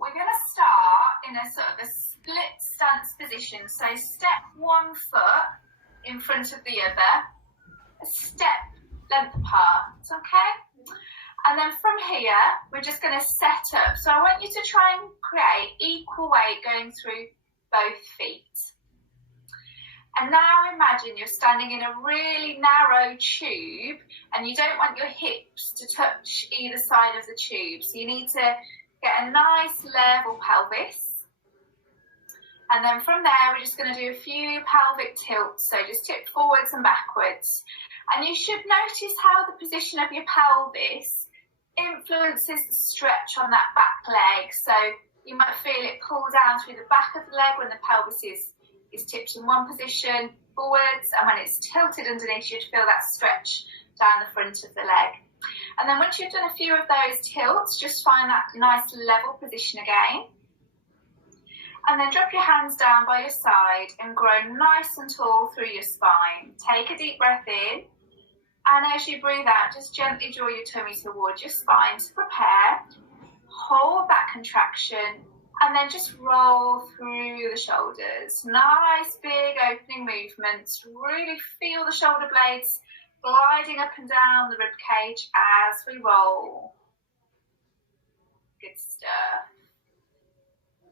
We're going to start in a sort of a split stance position. So step one foot in front of the other, a step length apart, okay? And then from here, we're just going to set up. So I want you to try and create equal weight going through both feet. And now imagine you're standing in a really narrow tube and you don't want your hips to touch either side of the tube. So you need to get a nice level pelvis. And then from there, we're just going to do a few pelvic tilts. So just tip forwards and backwards. And you should notice how the position of your pelvis influences the stretch on that back leg. So you might feel it pull down through the back of the leg when the pelvis is tipped in one position forwards, and when it's tilted underneath, you'd feel that stretch down the front of the leg. And then once you've done a few of those tilts, just find that nice level position again. And then drop your hands down by your side and grow nice and tall through your spine. Take a deep breath in, and as you breathe out, just gently draw your tummy towards your spine to prepare. Hold that contraction, and then just roll through the shoulders. Nice big opening movements. Really feel the shoulder blades gliding up and down the rib cage as we roll. Good stuff.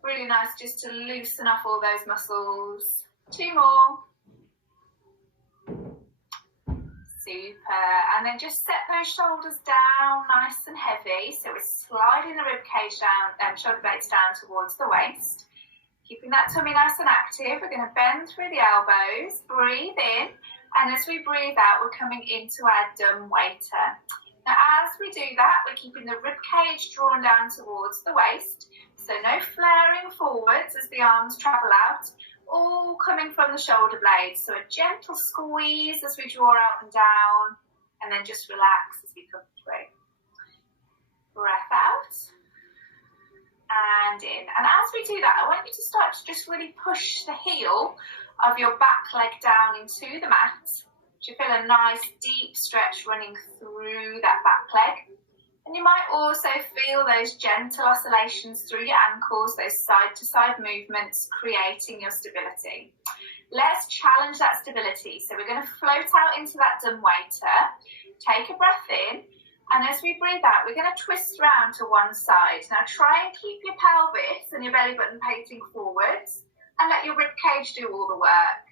Really nice just to loosen off all those muscles. 2 more. Super. And then just set those shoulders down nice and heavy. So we're sliding the rib cage down, shoulder blades down towards the waist. Keeping that tummy nice and active. We're going to bend through the elbows. Breathe in. And as we breathe out, we're coming into our dumb waiter. Now, as we do that, we're keeping the rib cage drawn down towards the waist. So no flaring forwards as the arms travel out. All coming from the shoulder blades. So a gentle squeeze as we draw out and down, and then just relax as we come through. Breath out and in. And as we do that, I want you to start to just really push the heel of your back leg down into the mat. You feel a nice deep stretch running through that back leg. And you might also feel those gentle oscillations through your ankles, those side-to-side movements, creating your stability. Let's challenge that stability. So we're going to float out into that dumb waiter. Take a breath in. And as we breathe out, we're going to twist around to one side. Now try and keep your pelvis and your belly button pacing forwards and let your rib cage do all the work.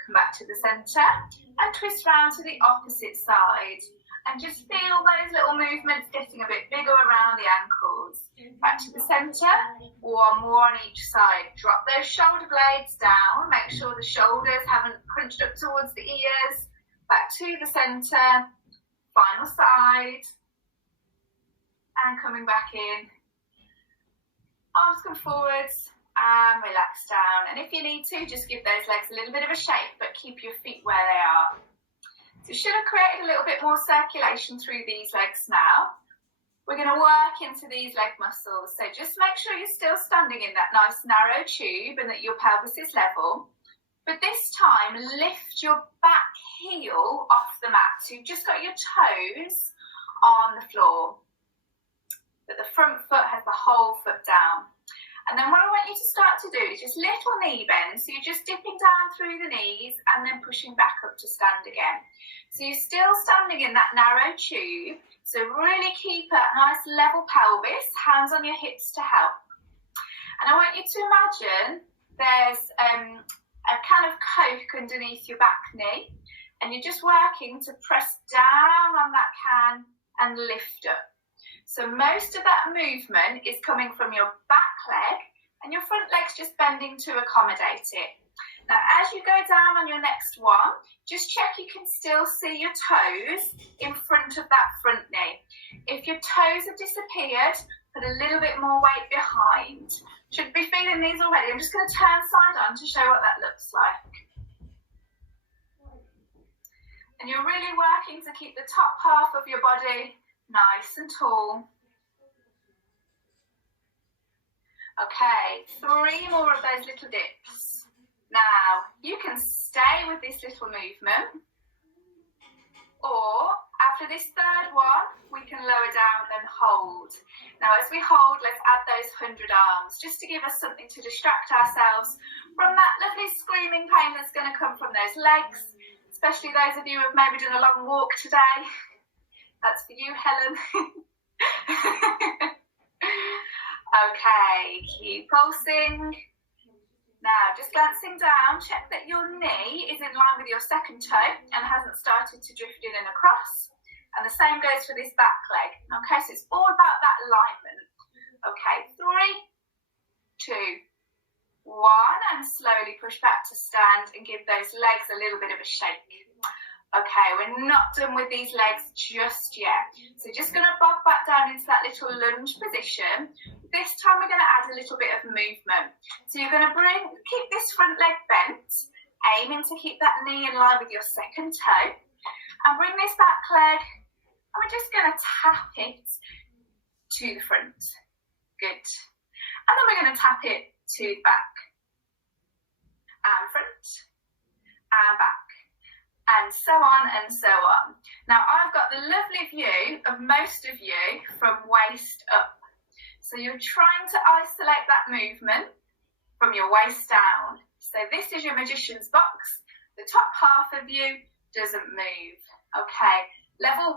Come back to the centre and twist around to the opposite side. And just feel those little movements getting a bit bigger around the ankles. Back to the centre, 1 more on each side. Drop those shoulder blades down. Make sure the shoulders haven't crunched up towards the ears. Back to the centre, final side. And coming back in. Arms come forwards and relax down. And if you need to, just give those legs a little bit of a shake, but keep your feet where they are. So you should have created a little bit more circulation through these legs now. We're going to work into these leg muscles. So just make sure you're still standing in that nice narrow tube and that your pelvis is level. But this time, lift your back heel off the mat. So you've just got your toes on the floor. But the front foot has the whole foot down. And then what I want you to start to do is just little knee bends. So you're just dipping down through the knees and then pushing back up to stand again. So you're still standing in that narrow tube. So really keep a nice level pelvis, hands on your hips to help. And I want you to imagine there's a can of Coke underneath your back knee. And you're just working to press down on that can and lift up. So most of that movement is coming from your back leg and your front leg's just bending to accommodate it. Now, as you go down on your next one, just check you can still see your toes in front of that front knee. If your toes have disappeared, put a little bit more weight behind. Should be feeling these already. I'm just going to turn side on to show what that looks like. And you're really working to keep the top half of your body nice and tall. Okay, 3 more of those little dips. Now, you can stay with this little movement, or After this third one, we can lower down and hold. Now as we hold, let's add those 100 arms, just to give us something to distract ourselves from that lovely screaming pain that's going to come from those legs, especially those of you who have maybe done a long walk today. That's for you, Helen. Okay, keep pulsing. Now, just glancing down, check that your knee is in line with your second toe and hasn't started to drift in and across. And the same goes for this back leg. Okay, so it's all about that alignment. Okay, 3, 2, 1, and slowly push back to stand and give those legs a little bit of a shake. Okay, we're not done with these legs just yet. So just going to bob back down into that little lunge position. This time we're going to add a little bit of movement. So you're going to keep this front leg bent, aiming to keep that knee in line with your second toe. And bring this back leg, and we're just going to tap it to the front. Good. And then we're going to tap it to the back. And front, and back. And so on and so on. Now I've got the lovely view of most of you from waist up. So you're trying to isolate that movement from your waist down. So this is your magician's box. The top half of you doesn't move. Okay, level 1.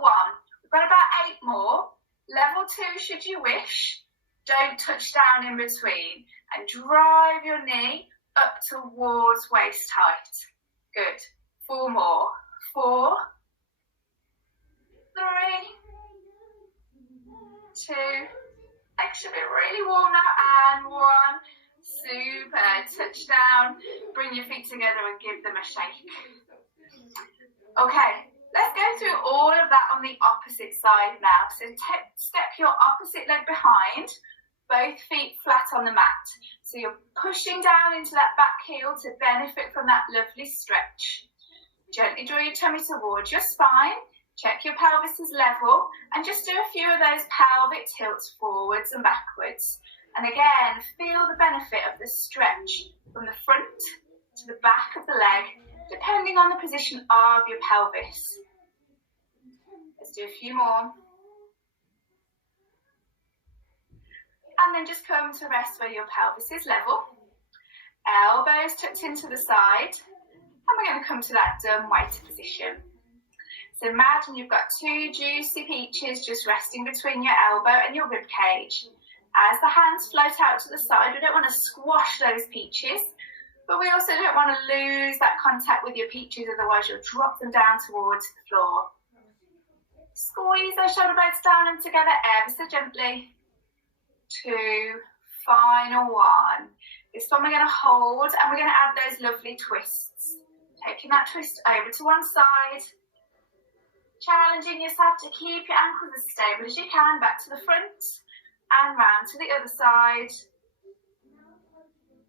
We've got about 8 more. Level 2, should you wish, don't touch down in between and drive your knee up towards waist height. Good. 4 more. 4, 3, 2. Legs should be really warm now. And 1. Super. Touch down. Bring your feet together and give them a shake. Okay, let's go through all of that on the opposite side now. So step your opposite leg behind, both feet flat on the mat. So you're pushing down into that back heel to benefit from that lovely stretch. Gently draw your tummy towards your spine. Check your pelvis is level and just do a few of those pelvic tilts forwards and backwards. And again, feel the benefit of the stretch from the front to the back of the leg, depending on the position of your pelvis. Let's do a few more. And then just come to rest where your pelvis is level. Elbows tucked into the side. And we're going to come to that dumb waiter position. So imagine you've got 2 juicy peaches just resting between your elbow and your rib cage. As the hands float out to the side, we don't want to squash those peaches, but we also don't want to lose that contact with your peaches, otherwise you'll drop them down towards the floor. Squeeze those shoulder blades down and together ever so gently. 2, final 1. This one we're going to hold and we're going to add those lovely twists. Taking that twist over to one side. Challenging yourself to keep your ankles as stable as you can, back to the front and round to the other side.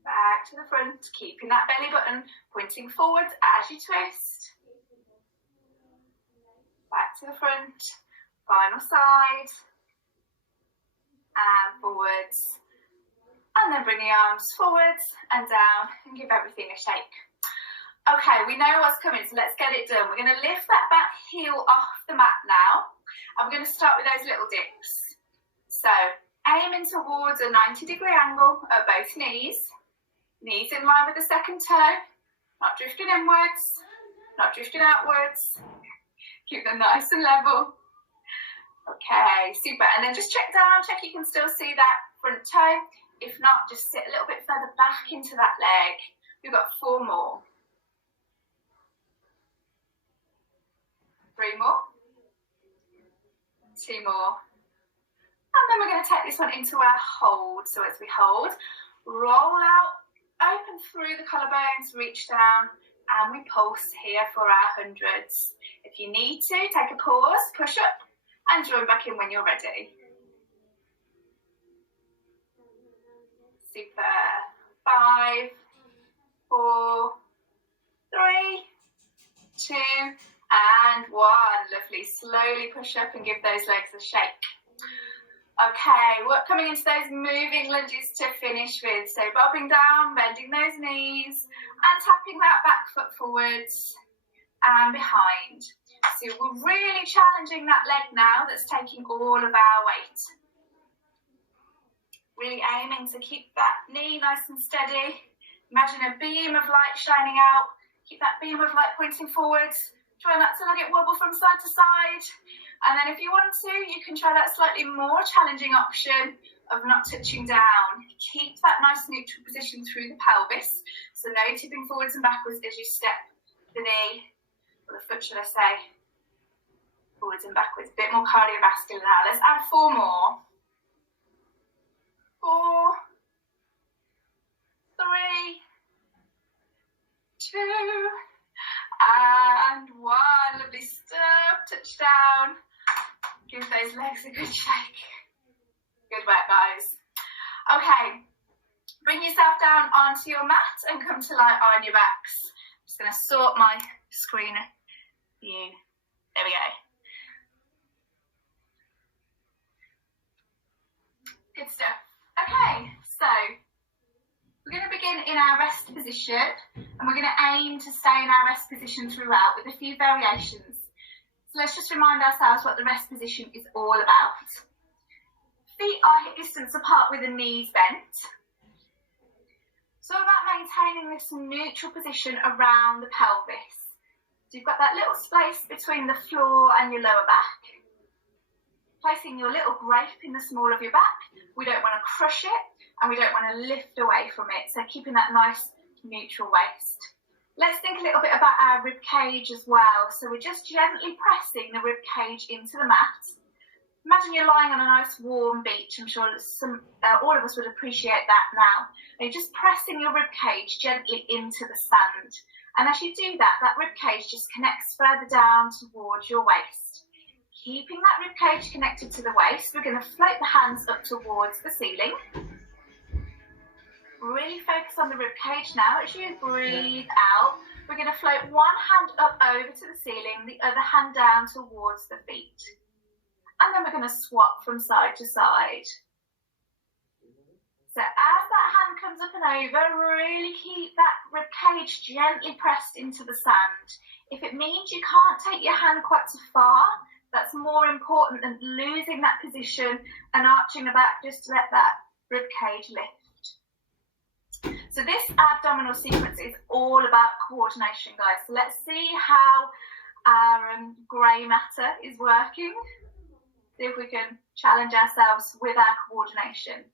Back to the front, keeping that belly button pointing forwards as you twist. Back to the front, final side, and forwards. And then bring the arms forwards and down and give everything a shake. Okay, we know what's coming, so let's get it done. We're going to lift that back heel off the mat now, and we're going to start with those little dips. So, aiming towards a 90-degree angle at both knees. Knees in line with the second toe, not drifting inwards, not drifting outwards. Keep them nice and level. Okay, super. And then just check down, check you can still see that front toe. If not, just sit a little bit further back into that leg. We've got 4 more. 3 more. 2 more. And then we're going to take this one into our hold. So as we hold, roll out, open through the collarbones, reach down, and we pulse here for our hundreds. If you need to, take a pause, push up, and join back in when you're ready. Super. 5, 4, 3, 2, and 1. Lovely. Slowly push up and give those legs a shake. Okay, we're coming into those moving lunges to finish with. So bobbing down, bending those knees, and tapping that back foot forwards and behind. So we're really challenging that leg now that's taking all of our weight. Really aiming to keep that knee nice and steady. Imagine a beam of light shining out. Keep that beam of light pointing forwards. Try not to let it wobble from side to side. And then if you want to, you can try that slightly more challenging option of not touching down. Keep that nice neutral position through the pelvis. So no tipping forwards and backwards as you step the knee, or the foot should I say, forwards and backwards. A bit more cardiovascular now. Let's add 4 more. 4, 3, 2, and 1. Lovely stuff. Touch down. Give those legs a good shake. Good work, guys. Okay, bring yourself down onto your mat and come to lie on your backs. I'm just going to sort my screen view. There we go. Good stuff. Okay, so we're going to begin in our rest position, and we're going to aim to stay in our rest position throughout with a few variations. So let's just remind ourselves what the rest position is all about. Feet are hip distance apart with the knees bent. So about maintaining this neutral position around the pelvis. So you've got that little space between the floor and your lower back. Placing your little grape in the small of your back. We don't want to crush it and we don't want to lift away from it. So keeping that nice neutral waist. Let's think a little bit about our rib cage as well. So we're just gently pressing the rib cage into the mat. Imagine you're lying on a nice warm beach. I'm sure all of us would appreciate that now. And you're just pressing your rib cage gently into the sand. And as you do that, that rib cage just connects further down towards your waist. Keeping that rib cage connected to the waist, we're going to float the hands up towards the ceiling. Really focus on the rib cage now. As you breathe out, we're going to float one hand up over to the ceiling, the other hand down towards the feet. And then we're going to swap from side to side. So as that hand comes up and over, really keep that rib cage gently pressed into the sand. If it means you can't take your hand quite so far, that's more important than losing that position and arching the back just to let that rib cage lift. So this abdominal sequence is all about coordination, guys. So let's see how our grey matter is working. See if we can challenge ourselves with our coordination.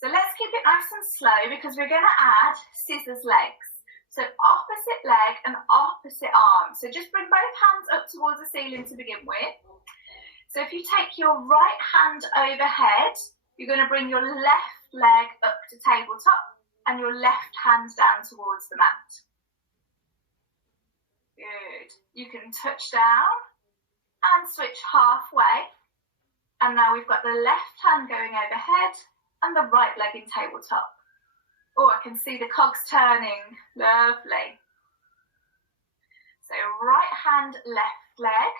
So let's keep it nice and slow because we're going to add scissors legs. So opposite leg and opposite arm. So just bring both hands up towards the ceiling to begin with. So if you take your right hand overhead, you're going to bring your left leg up to tabletop and your left hand down towards the mat. Good. You can touch down and switch halfway. And now we've got the left hand going overhead and the right leg in tabletop. Oh, I can see the cogs turning. Lovely. So right hand, left leg.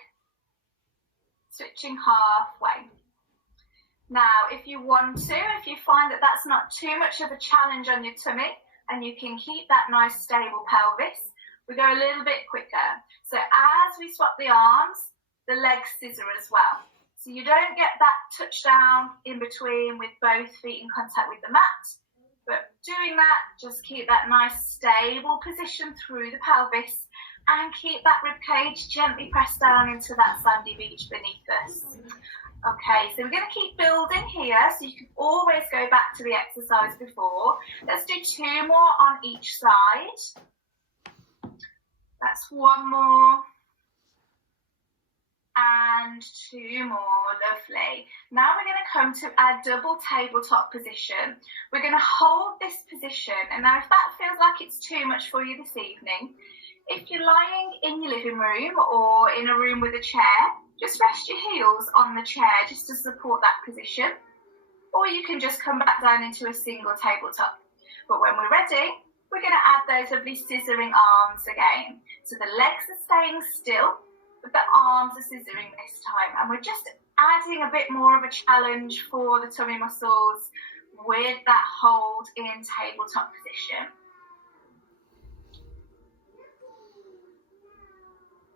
Switching halfway. Now, if you want to, if you find that that's not too much of a challenge on your tummy and you can keep that nice stable pelvis, we go a little bit quicker. So as we swap the arms, the legs scissor as well. So you don't get that touch down in between with both feet in contact with the mat. But doing that, just keep that nice stable position through the pelvis and keep that rib cage gently pressed down into that sandy beach beneath us. Okay, so we're going to keep building here, so you can always go back to the exercise before. Let's do 2 more on each side. That's 1 more. And 2 more, lovely. Now we're going to come to our double tabletop position. We're going to hold this position, and now if that feels like it's too much for you this evening, if you're lying in your living room or in a room with a chair, just rest your heels on the chair just to support that position. Or you can just come back down into a single tabletop. But when we're ready, we're going to add those lovely scissoring arms again. So the legs are staying still, but the arms are scissoring this time. And we're just adding a bit more of a challenge for the tummy muscles with that hold in tabletop position.